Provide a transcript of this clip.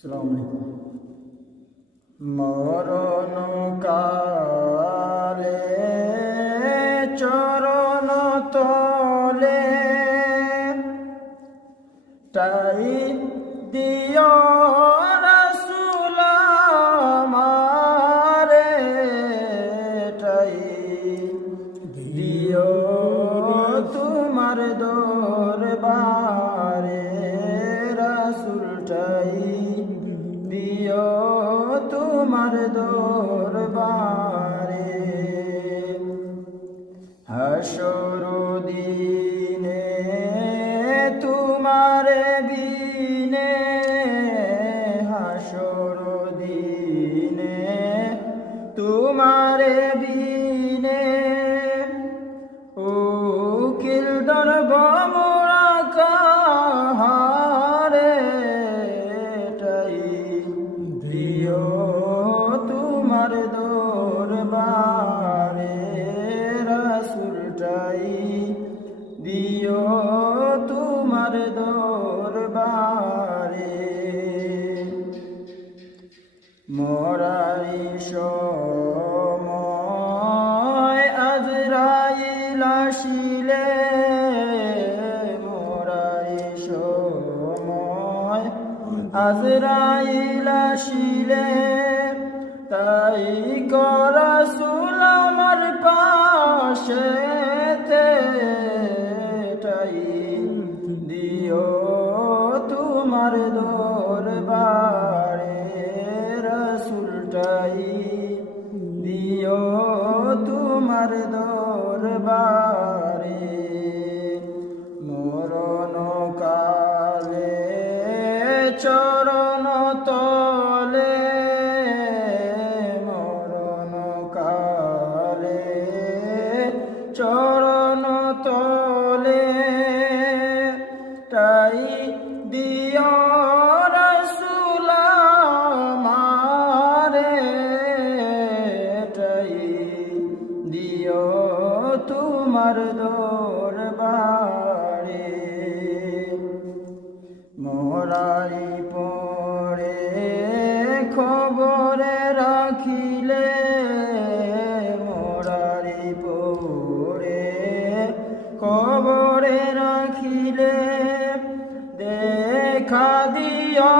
আসসালামু আলাইকুম। মরণ কালে চরণ তলে টাই দিও রাসূল আমারে, টাই দিও তোমার দরবারে রাসূল, টাই দিও তোমার দরবারে। হাসর দিনে তোমারে বিনে, হাসর দিনে তোমারে বিনে উকিল দরবার মোরা কাহারে, টাই দিও তোমার দরবারে রাসূল, টাই দিও তোমার দরবারে। মরারি সময় আজরাইল আসিলে, মরারি সময় আজরাইল আসিলে তাই রাসূল আমার পাশেতে, টাই দিও তোমার দরবারে রাসূল, টাই দিও তোমার দরবারে। মরণ কালে চরণ তলে, মরণ কালে চরণ তলে টাই দিও রাসূল আমারে, টাই দিও তোমার দরবারে। মরারি পরে খবরে রাখিলে, মরারি পরে খবরে রাখিলে দেখা দিও